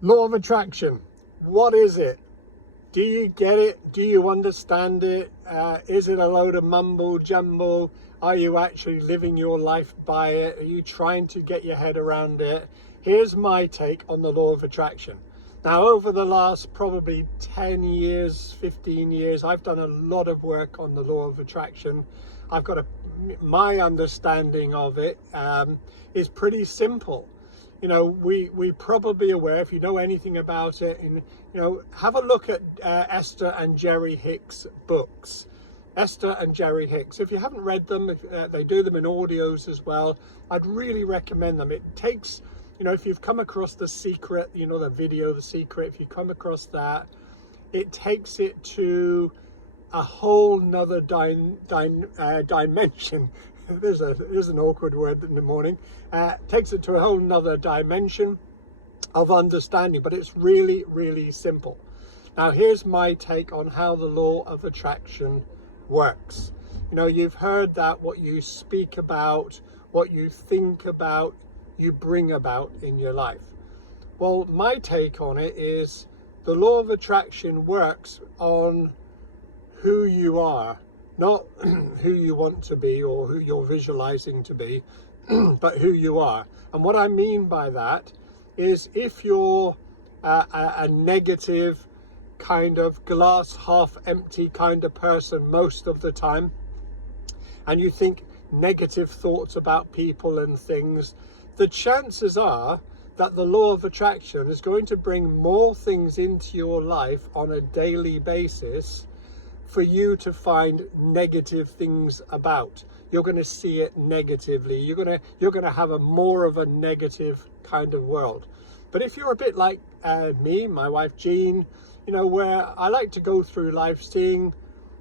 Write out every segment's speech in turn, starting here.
Law of attraction. What is it? Do you get it? Do you understand it? Is it a load of mumble jumble? Are you actually living your life by it? Are you trying to get your head around it? Here's my take on the law of attraction. Now, over the last probably 10 years, 15 years, I've done a lot of work on the law of attraction. My understanding of it is pretty simple. We probably aware, if you know anything about it, and have a look at Esther and Jerry Hicks books. Esther and Jerry Hicks. If you haven't read them, they do them in audios as well. I'd really recommend them. It takes, if you've come across The Secret, the video The Secret, if you come across that, it takes it to a whole nother dimension. There's an awkward word in the morning. Takes it to a whole nother dimension of understanding, but it's really, really simple. Now, here's my take on how the law of attraction works. You've heard that what you speak about, what you think about, you bring about in your life. Well, my take on it is the law of attraction works on who you are, not who you want to be or who you're visualizing to be, but who you are. And what I mean by that is, if you're a negative kind of glass half empty kind of person most of the time, and you think negative thoughts about people and things, the chances are that the law of attraction is going to bring more things into your life on a daily basis for you to find negative things about. You're going to see it negatively. You're going to have a more of a negative kind of world. But if you're a bit like me, my wife Jean, where I like to go through life seeing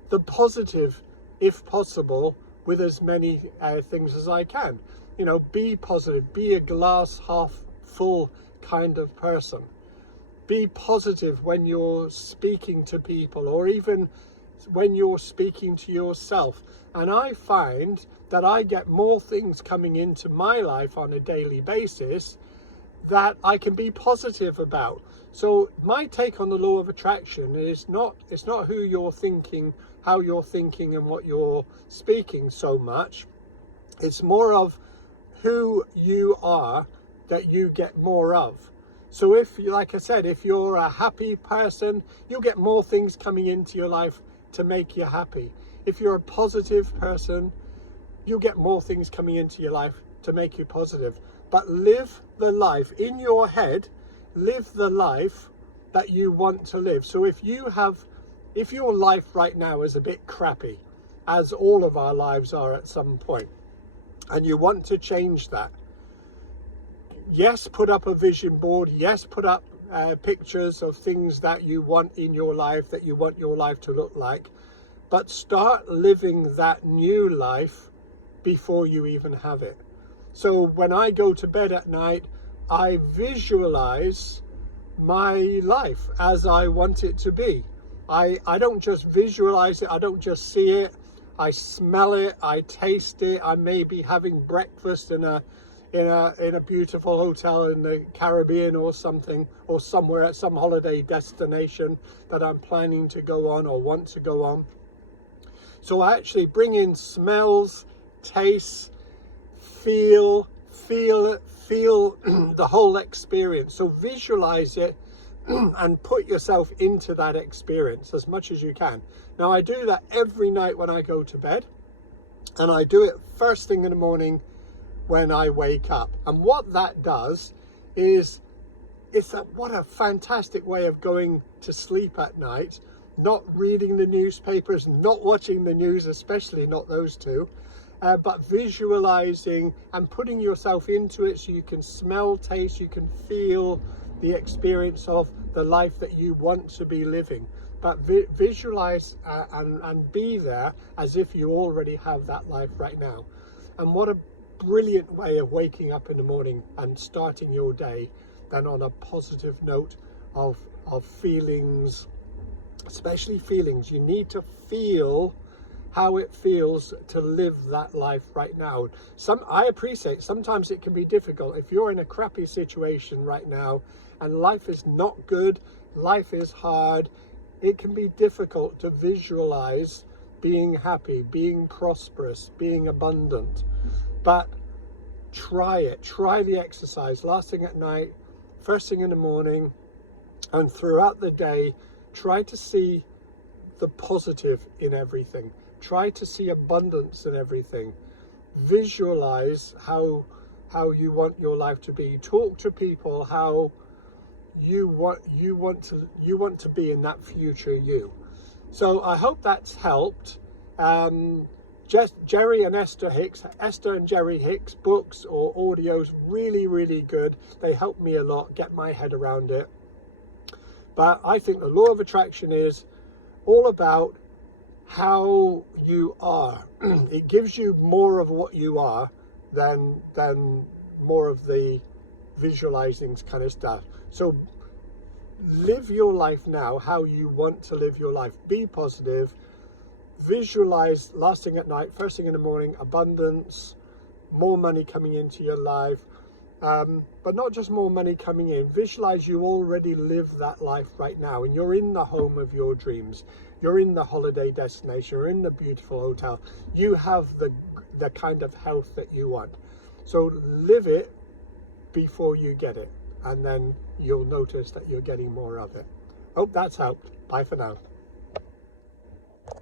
the positive, if possible, with as many things as I can. Be positive, be a glass half full kind of person. Be positive when you're speaking to people, or even when you're speaking to yourself. And I find that I get more things coming into my life on a daily basis that I can be positive about. So my take on the law of attraction is it's not who you're thinking, how you're thinking and what you're speaking so much. It's more of who you are that you get more of. So if, like I said, if you're a happy person, you'll get more things coming into your life to make you happy. If you're a positive person, you'll get more things coming into your life to make you positive. But live the life in your head, live the life that you want to live. So if your life right now is a bit crappy, as all of our lives are at some point, and you want to change that, yes, put up a vision board, yes, put up pictures of things that you want in your life, that you want your life to look like, but start living that new life before you even have it. So when I go to bed at night, I visualize my life as I want it to be. I don't just visualize it, I don't just see it, I smell it, I taste it. I may be having breakfast in a beautiful hotel in the Caribbean or something, or somewhere at some holiday destination that I'm planning to go on or want to go on. So I actually bring in smells, tastes, feel the whole experience. So visualize it and put yourself into that experience as much as you can. Now, I do that every night when I go to bed, and I do it first thing in the morning when I wake up. And what that does is, what a fantastic way of going to sleep at night, not reading the newspapers, not watching the news, especially not those two, but visualizing and putting yourself into it, so you can smell, taste, you can feel the experience of the life that you want to be living. But visualize and be there as if you already have that life right now. And what a brilliant way of waking up in the morning and starting your day than on a positive note of feelings, especially feelings. You need to feel how it feels to live that life right now. I appreciate sometimes it can be difficult if you're in a crappy situation right now and life is not good, life is hard. It can be difficult to visualize being happy, being prosperous, being abundant. But try it. Try the exercise last thing at night, first thing in the morning, and throughout the day. Try to see the positive in everything. Try to see abundance in everything. Visualize how you want your life to be. Talk to people how you want to be in that future you. So I hope that's helped. Jerry and Esther Hicks, Esther and Jerry Hicks books or audios, really, really good. They help me a lot get my head around it. But I think the law of attraction is all about how you are. It gives you more of what you are than more of the visualizing kind of stuff. So live your life now how you want to live your life. Be positive. Visualize last thing at night, first thing in the morning, abundance, more money coming into your life. But not just more money coming in. Visualize you already live that life right now, and you're in the home of your dreams. You're in the holiday destination. You're in the beautiful hotel. You have the kind of health that you want. So live it before you get it, and then you'll notice that you're getting more of it. Hope that's helped. Bye for now.